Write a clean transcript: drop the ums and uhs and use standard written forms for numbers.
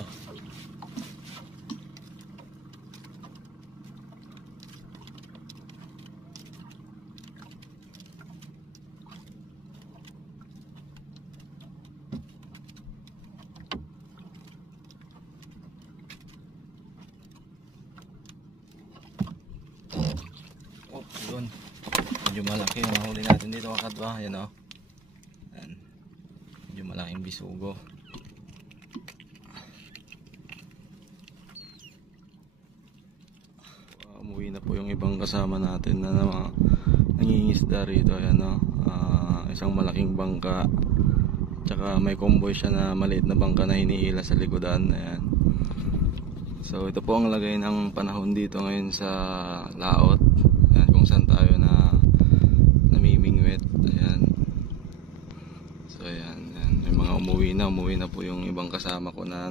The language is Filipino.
oh. Oh, yun. Medyo malaki yung nahuli natin dito kakadwa. Ayan o. Ayan. Medyo malaking bisugo. Umuwi na po yung ibang kasama natin na mga nangingisda rito. Ayan o. Isang malaking bangka. Tsaka may convoy siya na maliit na bangka na hiniila sa likodan. Ayan. So ito po ang lagay ng panahon dito ngayon sa laot. Ayan, kung saan tayo na namimingwit. Ayan. So ayan, ayan. May mga umuwi na po yung ibang kasama ko na